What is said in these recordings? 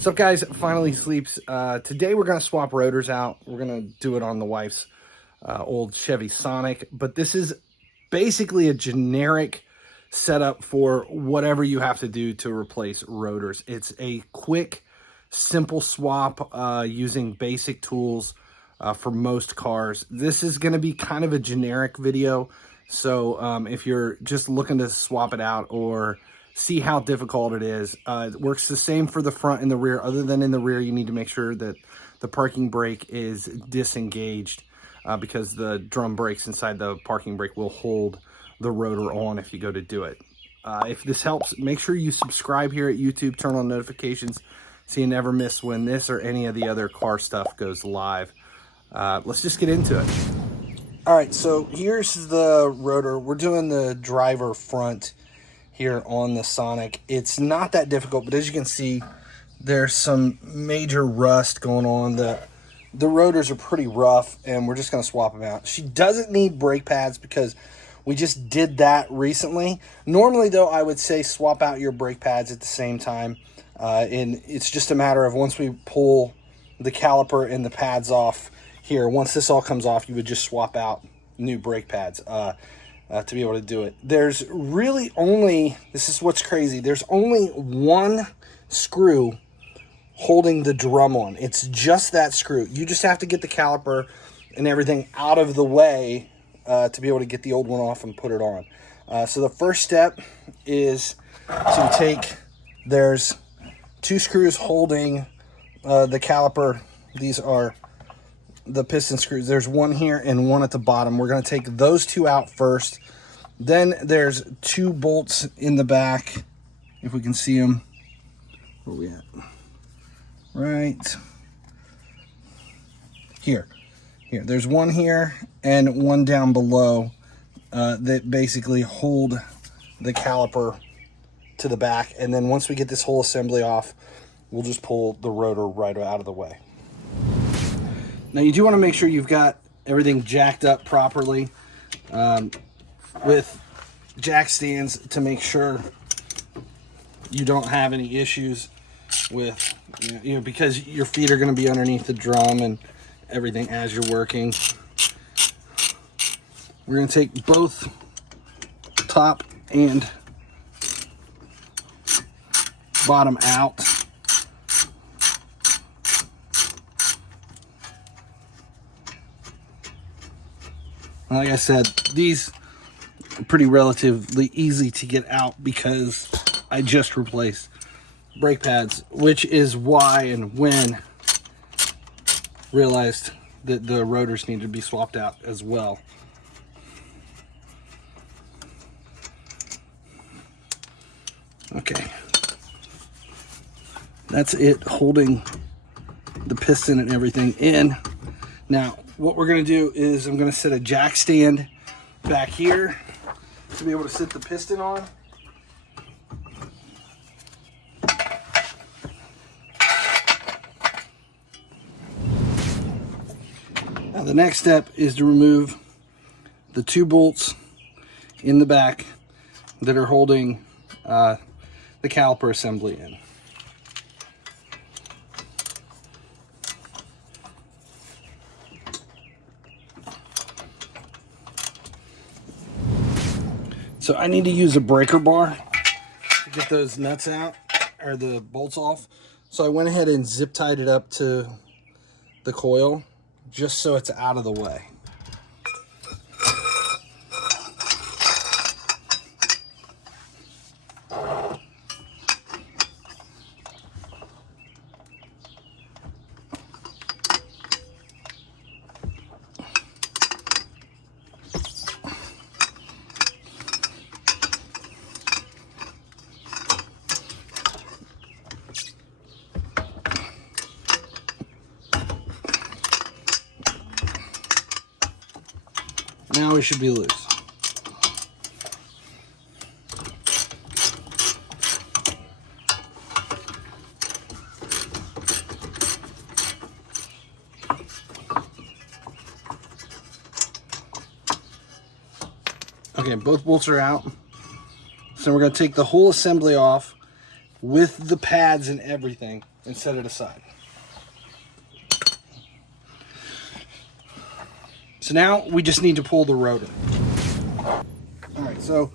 What's up, guys? Finally sleeps. Today we're going to swap rotors out. We're going to do it on the wife's old Chevy Sonic, but this is basically a generic setup for whatever you have to do to replace rotors. It's a quick, simple swap using basic tools for most cars. This is going to be kind of a generic video, so if you're just looking to swap it out or see how difficult it is, it works the same for the front and the rear. Other than in the rear, you need to make sure that the parking brake is disengaged because the drum brakes inside the parking brake will hold the rotor on if you go to do it. If this helps, make sure you subscribe here at YouTube, turn on notifications so you never miss when this or any of the other car stuff goes live. Let's just get into it. All right, so here's the rotor. We're doing the driver front here on the Sonic. It's not that difficult, but as you can see, there's some major rust going on. The rotors are pretty rough, and we're just going to swap them out. She doesn't need brake pads because we just did that recently. Normally, though, I would say swap out your brake pads at the same time, and it's just a matter of once we pull the caliper and the pads off here, once this all comes off, you would just swap out new brake pads to be able to do it. There's really only, this is what's crazy, there's only one screw holding the drum on. It's just that screw. You just have to get the caliper and everything out of the way to be able to get the old one off and put it on. So the first step is to take, there's two screws holding the caliper. These are the piston screws. There's one here and one at the bottom. We're going to take those two out first. Then there's two bolts in the back, if we can see them. Where are we at? Right here. There's one here and one down below that basically hold the caliper to the back. And then once we get this whole assembly off, we'll just pull the rotor right out of the way. Now you do want to make sure you've got everything jacked up properly with jack stands to make sure you don't have any issues with, you know, because your feet are going to be underneath the drum and everything as you're working. We're going to take both top and bottom out. Like I said, these are pretty relatively easy to get out because I just replaced brake pads, which is why and when realized that the rotors need to be swapped out as well. Okay, that's it, holding the piston and everything in. Now what we're going to do is I'm going to set a jack stand back here to be able to sit the piston on. Now the next step is to remove the two bolts in the back that are holding the caliper assembly in. So I need to use a breaker bar to get those nuts out, or the bolts off. So I went ahead and zip tied it up to the coil just so it's out of the way. Now we should be loose. Okay, both bolts are out. So we're going to take the whole assembly off with the pads and everything and set it aside. So now we just need to pull the rotor. All right, so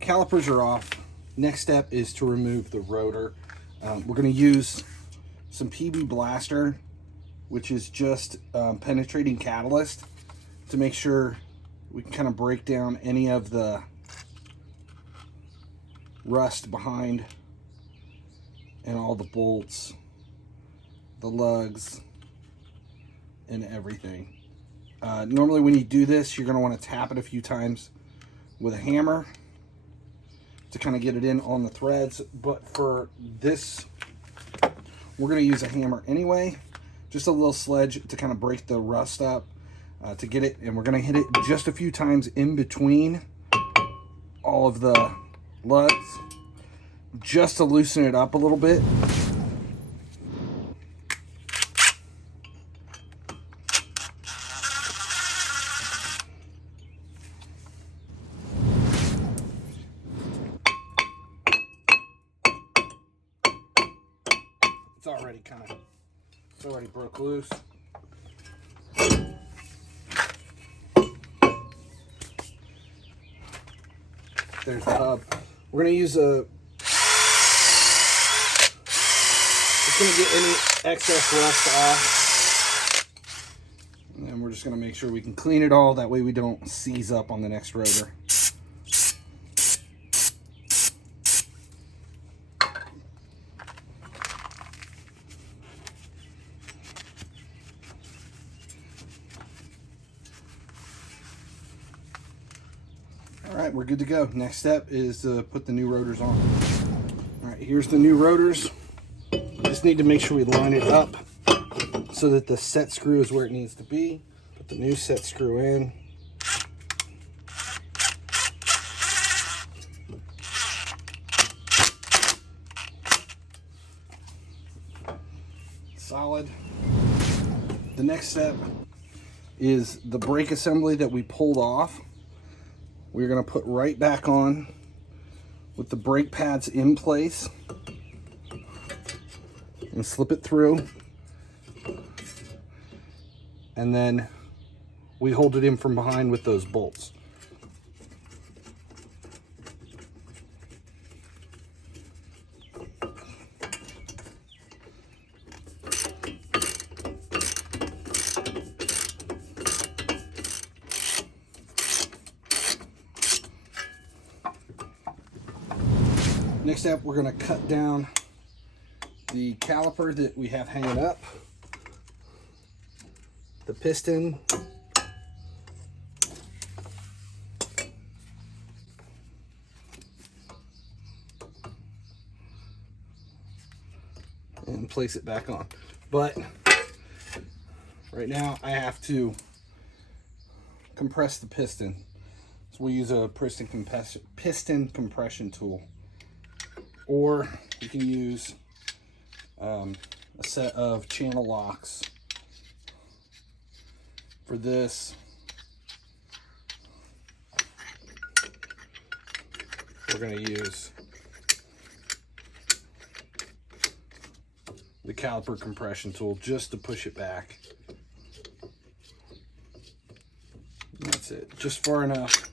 calipers are off. Next step is to remove the rotor. We're going to use some PB Blaster, which is just penetrating catalyst, to make sure we can kind of break down any of the rust behind and all the bolts, the lugs, and everything. Normally when you do this, you're going to want to tap it a few times with a hammer to kind of get it in on the threads, but for this we're going to use a hammer anyway, just a little sledge to kind of break the rust up, to get it, and we're going to hit it just a few times in between all of the lugs just to loosen it up a little bit. It's already broke loose. There's the hub. We're going to use a, it's going to get any excess rust off. And then we're just going to make sure we can clean it all. That way we don't seize up on the next rotor. All right, we're good to go. Next step is to put the new rotors on. All right, here's the new rotors. Just need to make sure we line it up so that the set screw is where it needs to be. Put the new set screw in. Solid. The next step is the brake assembly that we pulled off. We're going to put right back on with the brake pads in place and slip it through, and then we hold it in from behind with those bolts. Next up, we're going to cut down the caliper that we have hanging up, the piston, and place it back on. But right now I have to compress the piston. So we'll use a piston compression tool. Or you can use a set of channel locks. For this, we're going to use the caliper compression tool just to push it back. That's it, just far enough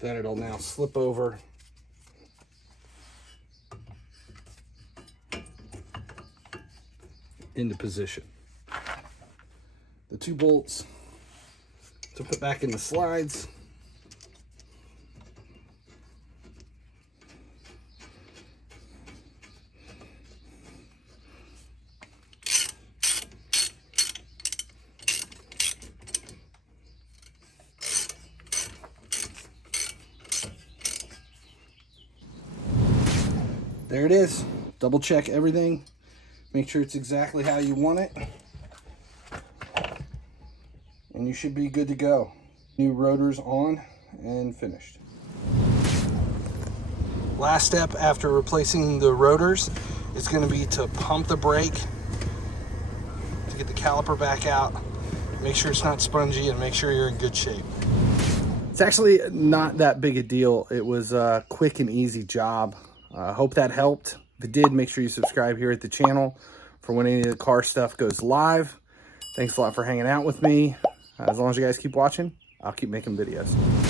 that it'll now slip over into position. The two bolts to put back in the slides. There it is. Double check everything. Make sure it's exactly how you want it. And you should be good to go. New rotors on and finished. Last step after replacing the rotors is going to be to pump the brake to get the caliper back out. Make sure it's not spongy and make sure you're in good shape. It's actually not that big a deal. It was a quick and easy job. Hope that helped. If it did, make sure you subscribe here at the channel for when any of the car stuff goes live. Thanks a lot for hanging out with me. As long as you guys keep watching, I'll keep making videos.